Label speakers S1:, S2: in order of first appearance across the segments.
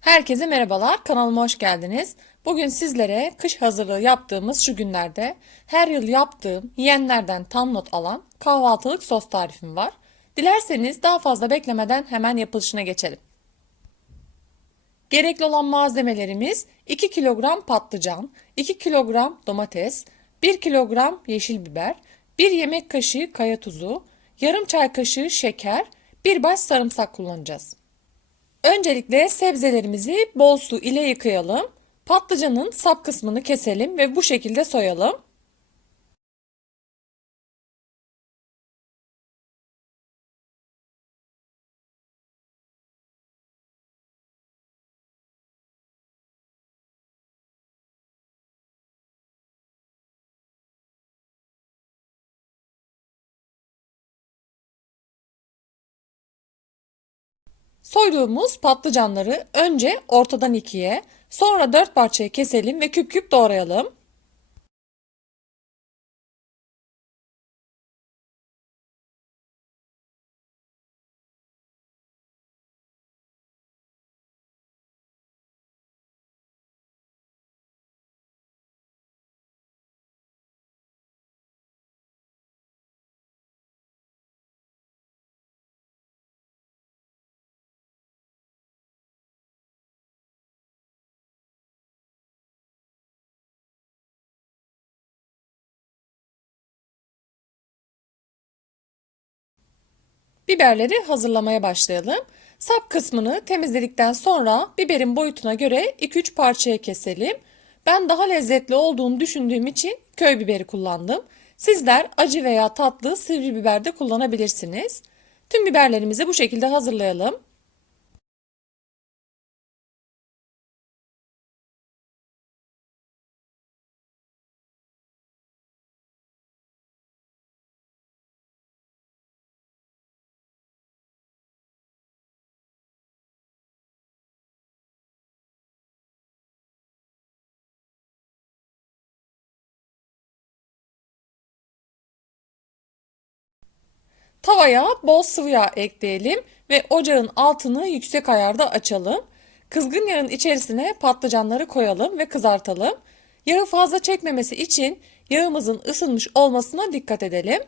S1: Herkese merhabalar, kanalıma hoş geldiniz. Bugün sizlere kış hazırlığı yaptığımız şu günlerde her yıl yaptığım yiyenlerden tam not alan kahvaltılık sos tarifim var. Dilerseniz daha fazla beklemeden hemen yapılışına geçelim. Gerekli olan malzemelerimiz 2 kilogram patlıcan, 2 kilogram domates, 1 kilogram yeşil biber, 1 yemek kaşığı kaya tuzu, yarım çay kaşığı şeker, 1 baş sarımsak kullanacağız. Öncelikle sebzelerimizi bol su ile yıkayalım. Patlıcanın sap kısmını keselim ve bu şekilde soyalım. Soyduğumuz patlıcanları önce ortadan ikiye, sonra dört parçaya keselim ve küp küp doğrayalım. Biberleri hazırlamaya başlayalım. Sap kısmını temizledikten sonra biberin boyutuna göre 2-3 parçaya keselim. Ben daha lezzetli olduğunu düşündüğüm için köy biberi kullandım. Sizler acı veya tatlı sivri biber de kullanabilirsiniz. Tüm biberlerimizi bu şekilde hazırlayalım. Tavaya bol sıvı yağ ekleyelim ve ocağın altını yüksek ayarda açalım. Kızgın yağın içerisine patlıcanları koyalım ve kızartalım. Yağı fazla çekmemesi için yağımızın ısınmış olmasına dikkat edelim.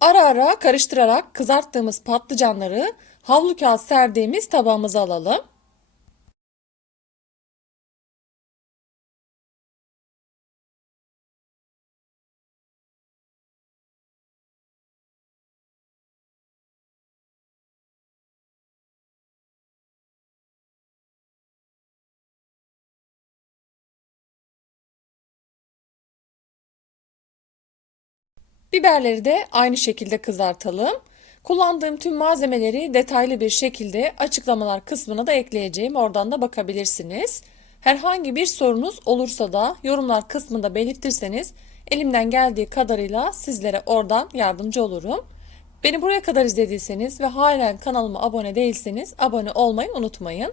S1: Ara ara karıştırarak kızarttığımız patlıcanları havlu kağıt serdiğimiz tabağımıza alalım. Biberleri de aynı şekilde kızartalım. Kullandığım tüm malzemeleri detaylı bir şekilde açıklamalar kısmına da ekleyeceğim. Oradan da bakabilirsiniz. Herhangi bir sorunuz olursa da yorumlar kısmında belirtirseniz elimden geldiği kadarıyla sizlere oradan yardımcı olurum. Beni buraya kadar izlediyseniz ve halen kanalıma abone değilseniz abone olmayı unutmayın.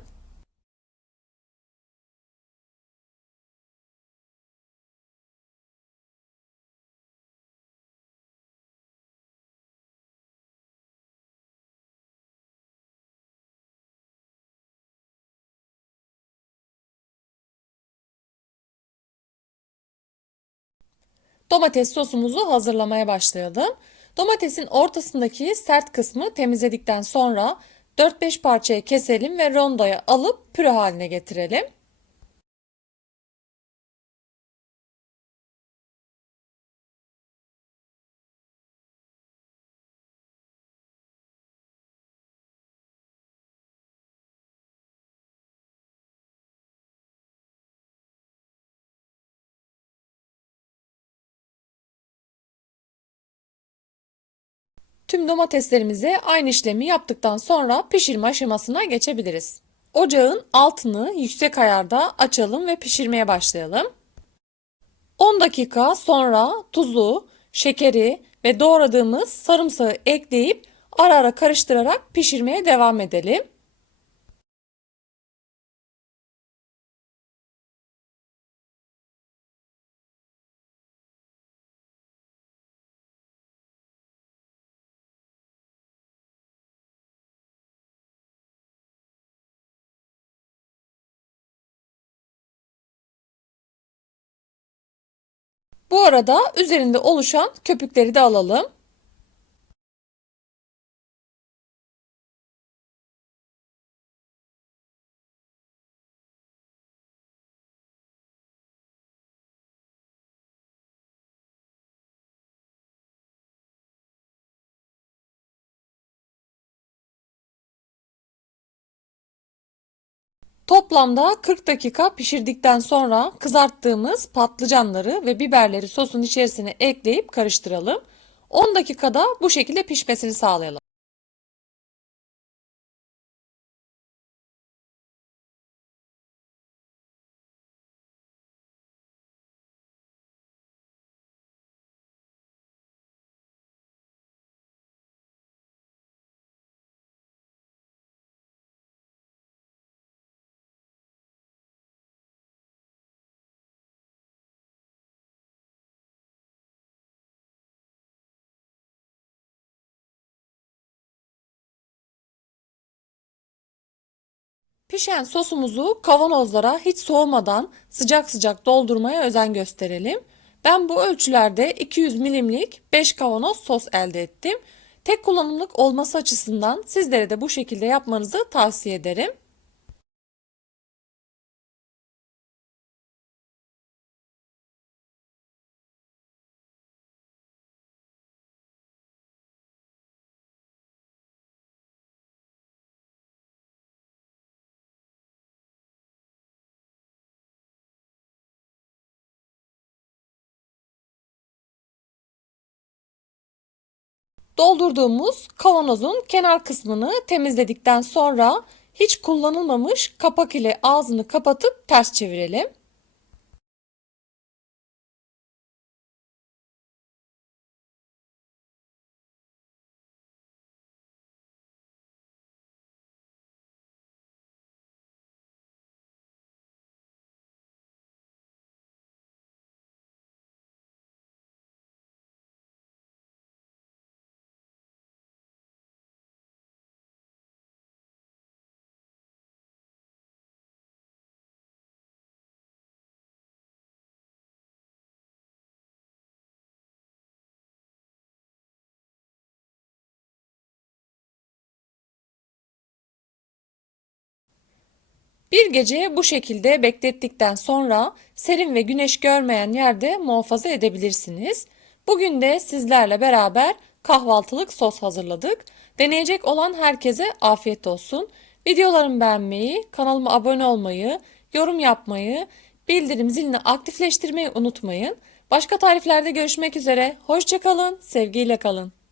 S1: Domates sosumuzu hazırlamaya başlayalım. Domatesin ortasındaki sert kısmı temizledikten sonra 4-5 parçaya keselim ve rondoya alıp püre haline getirelim. Tüm domateslerimize aynı işlemi yaptıktan sonra pişirme aşamasına geçebiliriz. Ocağın altını yüksek ayarda açalım ve pişirmeye başlayalım. 10 dakika sonra tuzu, şekeri ve doğradığımız sarımsağı ekleyip ara ara karıştırarak pişirmeye devam edelim. Arada üzerinde oluşan köpükleri de alalım. Toplamda 40 dakika pişirdikten sonra kızarttığımız patlıcanları ve biberleri sosun içerisine ekleyip karıştıralım. 10 dakikada bu şekilde pişmesini sağlayalım. Pişen sosumuzu kavanozlara hiç soğumadan sıcak sıcak doldurmaya özen gösterelim. Ben bu ölçülerde 200 milimlik 5 kavanoz sos elde ettim. Tek kullanımlık olması açısından sizlere de bu şekilde yapmanızı tavsiye ederim. Doldurduğumuz kavanozun kenar kısmını temizledikten sonra hiç kullanılmamış kapak ile ağzını kapatıp ters çevirelim. Bir gece bu şekilde beklettikten sonra serin ve güneş görmeyen yerde muhafaza edebilirsiniz. Bugün de sizlerle beraber kahvaltılık sos hazırladık. Deneyecek olan herkese afiyet olsun. Videolarımı beğenmeyi, kanalıma abone olmayı, yorum yapmayı, bildirim zilini aktifleştirmeyi unutmayın. Başka tariflerde görüşmek üzere. Hoşçakalın, sevgiyle kalın.